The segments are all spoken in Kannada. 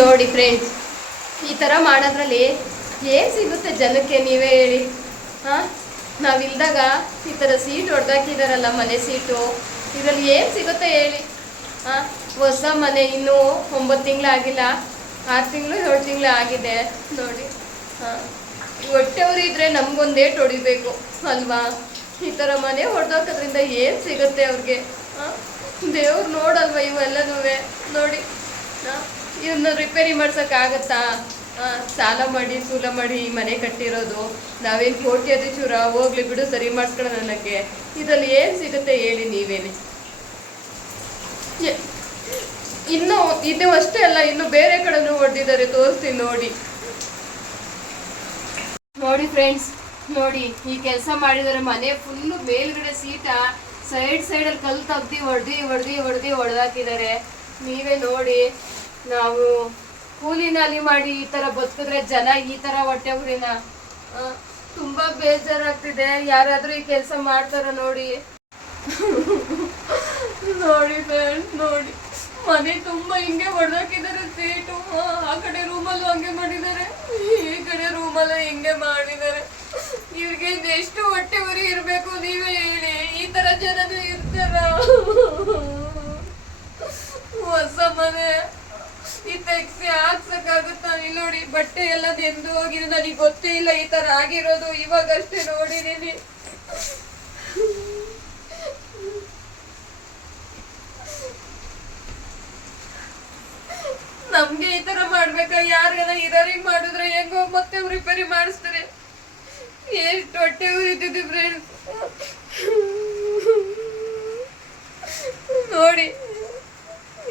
ನೋಡಿ ಫ್ರೆಂಡ್ಸ್, ಈ ಥರ ಮಾಡೋದ್ರಲ್ಲಿ ಏನು ಸಿಗುತ್ತೆ ಜನಕ್ಕೆ ನೀವೇ ಹೇಳಿ. ಹಾಂ, ನಾವಿಲ್ದಾಗ ಈ ಥರ ಸೀಟ್ ಹೊಡೆದಾಕಿದಾರಲ್ಲ, ಮನೆ ಸೀಟು, ಇದರಲ್ಲಿ ಏನು ಸಿಗುತ್ತೆ ಹೇಳಿ. ಹಾಂ, ಹೊಸ ಮನೆ ಇನ್ನೂ 9 ತಿಂಗಳಾಗಿಲ್ಲ, 6 ತಿಂಗಳು 7 ತಿಂಗಳು ಆಗಿದೆ ನೋಡಿ. ಹಾಂ, ಹೊಟ್ಟೆವ್ರು ಇದ್ದರೆ ನಮಗೊಂದೇಟು ಹೊಡಿಬೇಕು ಅಲ್ವಾ. ಈ ಥರ ಮನೆ ಹೊಡೆದಾಕೋದ್ರಿಂದ ಏನು ಸಿಗುತ್ತೆ ಅವ್ರಿಗೆ? ಹಾಂ, ದೇವ್ರು ನೋಡಲ್ವ ಇವೆಲ್ಲನೂ ನೋಡಿ. ಇವನ್ನ ರಿಪೇರಿ ಮಾಡ್ಸೋಕ್ಕಾಗತ್ತಾ? ಸಾಲ ಮಾಡಿ ಸೂಲ ಮಾಡಿ ಈ ಮನೆ ಕಟ್ಟಿರೋದು, ನಾವೇನು ಕೋಟ್ಯಾಧೀಶರ, ಹೋಗ್ಲಿ ಬಿಡು ಸರಿ ಮಾಡಿಸ್ಕೊಳ್ಳೋಣ ನನಗೆ. ಇದರಲ್ಲಿ ಏನು ಸಿಗುತ್ತೆ ಹೇಳಿ ನೀವೇನೆ. ಇನ್ನೂ ಇದು ಅಷ್ಟೇ ಅಲ್ಲ, ಇನ್ನು ಬೇರೆ ಕಡೆನೂ ಹೊಡೆದಿದ್ದಾರೆ, ತೋರಿಸ್ತೀನಿ ನೋಡಿ. ನೋಡಿ ಫ್ರೆಂಡ್ಸ್, ನೋಡಿ ಈ ಕೆಲಸ ಮಾಡಿದರೆ ಮನೆ ಫುಲ್ಲು ಮೇಲ್ಗಡೆ ಸೀಟ ಸೈಡಲ್ಲಿ ಕಲ್ಲು ತಗ್ದಿ ಹೊಡೆದಾಕಿದ್ದಾರೆ. ನೀವೇ ನೋಡಿ. ನಾವು ಕೂಲಿನಲ್ಲಿ ಮಾಡಿ ಈ ಥರ ಬದುಕಿದ್ರೆ ಜನ ಈ ಥರ ಹೊಟ್ಟೆ ಉರಿನ ತುಂಬ ಬೇಜಾರಾಗ್ತಿದೆ. ಯಾರಾದರೂ ಈ ಕೆಲಸ ಮಾಡ್ತಾರ ನೋಡಿ. ನೋಡಿ ಫ್ರೆಂಡ್ಸ್, ನೋಡಿ ಮನೆ ತುಂಬ ಹಿಂಗೆ ಹೊಡೆದಾಕಿದ್ದಾರೆ ಸೀಟು. ಆ ಕಡೆ ರೂಮಲ್ಲೂ ಹಂಗೆ ಮಾಡಿದ್ದಾರೆ, ಈ ಕಡೆ ರೂಮಲ್ಲೂ ಹಿಂಗೆ ಮಾಡಿದ್ದಾರೆ. ಇವ್ರಿಗೆ ಎಷ್ಟು ಹೊಟ್ಟೆ ಉರಿ ಇರಬೇಕು ನೀವೇ ಹೇಳಿ. ಈ ಥರ ಜನರು ಇರ್ತಾರ? ಹೊಸ ಮನೆ ಈ ತೆಗ್ಸಿ ಹಾಕ್ಸಕ್ಕಾಗುತ್ತಾ? ಇಲ್ಲಿ ನೋಡಿ, ಬಟ್ಟೆ ಎಲ್ಲ ನೆಂದು ಹೋಗಿದೆ. ನನಗೆ ಗೊತ್ತೇ ಇಲ್ಲ ಈ ತರ ಆಗಿರೋದು, ಇವಾಗಷ್ಟೇ ನೋಡಿದೀನಿ. ನಮ್ಗೆ ಈ ತರ ಮಾಡ್ಬೇಕಾ? ಯಾರಿಗಾನ ಇರೋರಿಗೆ ಮಾಡಿದ್ರೆ ಹೆಂಗೋ ಮತ್ತೆ ರಿಪೇರಿ ಮಾಡಿಸ್ತಾರೆ. ಎಷ್ಟು ಹೊಟ್ಟೆ ಉರಿತಿದ್ವಿ ಫ್ರೆಂಡ್ಸ್. ನೋಡಿ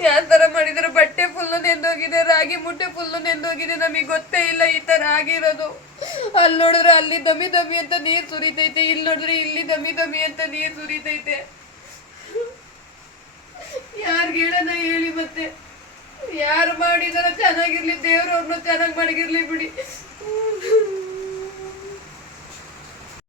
ಯಾವ ತರ ಮಾಡಿದ್ರೆ, ಬಟ್ಟೆ ಫುಲ್ಲು ನೆಂದೋಗಿದೆ, ರಾಗಿ ಮುಟ್ಟೆ ಫುಲ್ಲು ನೆಂದೋಗಿದೆ. ನಮಗೆ ಗೊತ್ತೇ ಇಲ್ಲ ಈ ತರ ಆಗಿರೋದು. ಅಲ್ಲಿ ನೋಡಿದ್ರೆ ಅಲ್ಲಿ ದಮಿ ಅಂತ ನೀರು ಸುರಿತೈತೆ, ಇಲ್ಲಿ ನೋಡಿದ್ರೆ ಇಲ್ಲಿ ದಮಿ ಅಂತ ನೀರು ಸುರಿತೈತೆ. ಯಾರಿಗೆ ಹೇಳೋಣ ಹೇಳಿ? ಮತ್ತೆ ಯಾರು ಮಾಡಿದಾರ ಚೆನ್ನಾಗಿರ್ಲಿ, ದೇವ್ರು ಅವ್ರನ್ನ ಚೆನ್ನಾಗಿ ಮಾಡಿಗಿರ್ಲಿ ಬಿಡಿ.